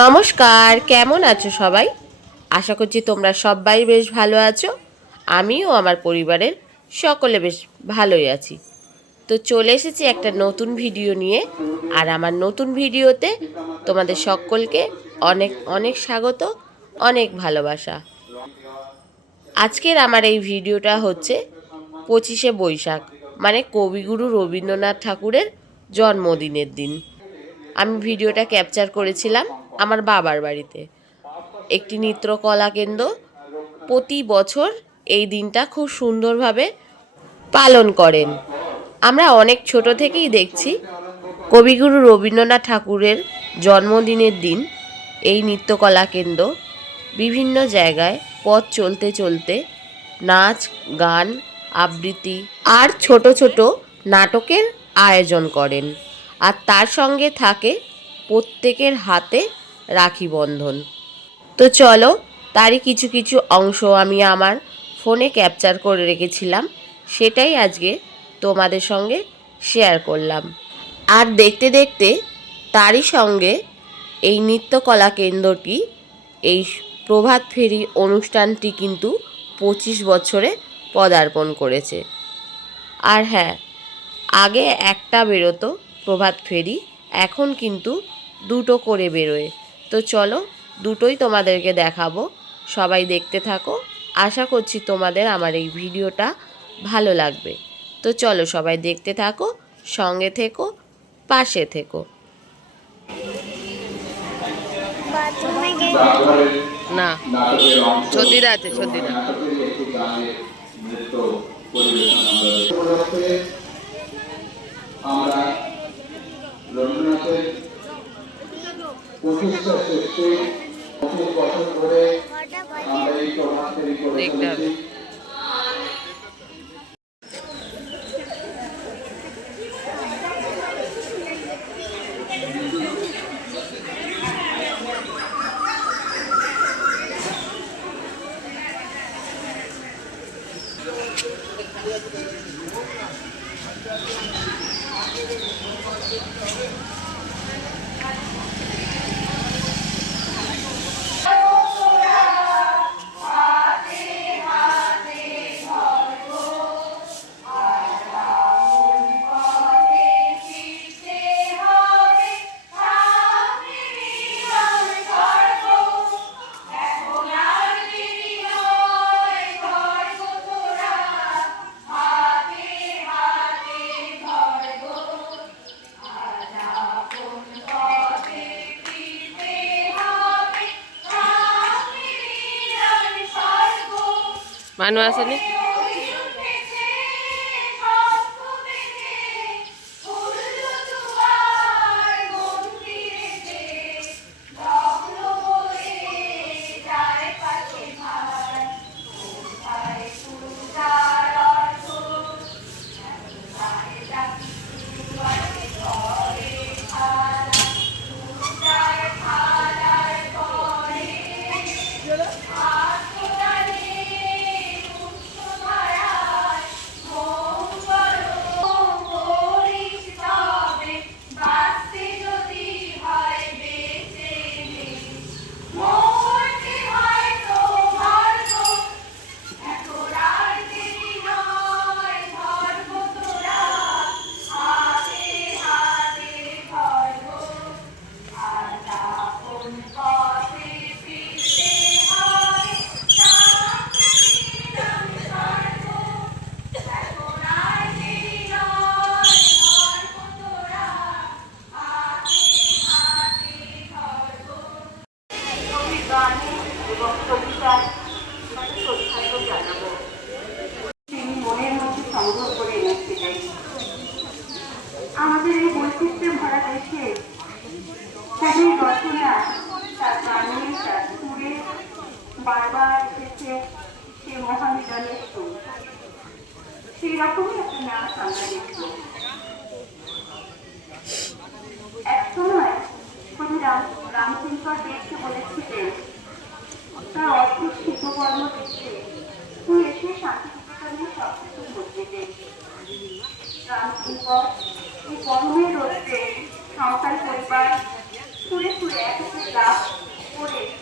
নমস্কার, কেমন আছো সবাই? আশা করছি তোমরা সবাই বেশ ভালো আছো। আমিও আমার পরিবারের সকলে বেশ ভালোই আছি। তো চলে এসেছি একটা নতুন ভিডিও নিয়ে, আর আমার নতুন ভিডিওতে তোমাদের সকলকে অনেক অনেক স্বাগত, অনেক ভালোবাসা। আজকের আমার এই ভিডিওটা হচ্ছে পঁচিশে বৈশাখ মানে কবিগুরু রবীন্দ্রনাথ ঠাকুরের জন্মদিনের দিন। আমি ভিডিওটা ক্যাপচার করেছিলাম আমার বাবার বাড়িতে। একটি নৃত্যকলা কেন্দ্র প্রতি বছর এই দিনটা খুব সুন্দরভাবে পালন করেন। আমরা অনেক ছোট থেকেই দেখছি কবিগুরু রবীন্দ্রনাথ ঠাকুরের জন্মদিনের দিন এই নৃত্যকলা কেন্দ্র বিভিন্ন জায়গায় পথ চলতে চলতে নাচ, গান, আবৃত্তি আর ছোট ছোট নাটকের আয়োজন করেন। আর তার সঙ্গে থাকে প্রত্যেকের হাতে রাখি বন্ধন। তো চলো, তারই কিছু কিছু অংশ আমি আমার ফোনে ক্যাপচার করে রেখেছিলাম, সেটাই আজকে তোমাদের সঙ্গে শেয়ার করলাম। আর দেখতে দেখতে তারই সঙ্গে এই নৃত্যকলা কেন্দ্রটি, এই প্রভাত ফেরি অনুষ্ঠানটি কিন্তু পঁচিশ বছরে পদার্পণ করেছে। আর হ্যাঁ আগে একটা বেরোতো প্রভাত ফেরি, এখন কিন্তু দুটো করে বেরোয়। তো চলো দুটোই তোমাদেরকে দেখাবো। সবাই দেখতে থাকো। আশা করছি তোমাদের আমার এই ভিডিওটা ভালো লাগবে। তো চলো সবাই দেখতে থাকো, সঙ্গে থেকো, পাশে থেকো। না নাটকের অংশ ছদিদা আছে ছদিদা নাটকের একটি গানের নৃত্য পরিবেশন আমরা উপলক্ষে আমরা রবীন্দ্রনাথের প্রতিষ্ঠা সৃষ্টি পঁচিশ বছর ধরে ঘরটা আমরা এই প্রভাত ফেরি করে দেখতে হবে। চলেছি মানু আসেনি માનવાસની মহামিলনের সুর সেই এক তার অদ্ভুত শিল্পকর্ম দেখে তুই এসে শান্তিনিকেতন নিয়ে সব কিছু বদলে দে রামকিঙ্কর এই গরমের রোদ্রে সংসার পরিবার এক একটি করে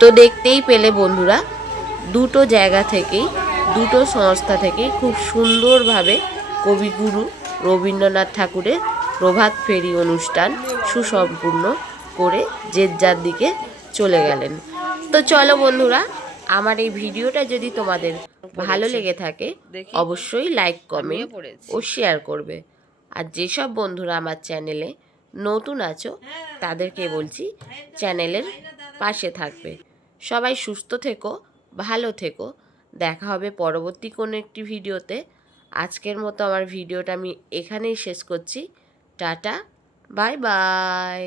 তো দেখতেই পেলে বন্ধুরা, দুটো জায়গা থেকেই, দুটো সংস্থা থেকেই খুব সুন্দরভাবে কবিগুরু রবীন্দ্রনাথ ঠাকুরের প্রভাত ফেরি অনুষ্ঠান সুসম্পূর্ণ করে যে যার দিকে চলে গেলেন। তো চলো বন্ধুরা আমার এই ভিডিওটা যদি তোমাদের ভালো লেগে থাকে অবশ্যই লাইক কমেন্ট ও শেয়ার করবে। আর যেসব বন্ধুরা আমার চ্যানেলে নতুন আছো তাদেরকে বলছি চ্যানেলের পাশে থাকবে। সবাই সুস্থ থেকো ভালো থেকো। দেখা হবে পরবর্তী কোনো একটি ভিডিওতে। আজকের মতো আমার ভিডিওটা আমি এখানেই শেষ করছি। Tata bye bye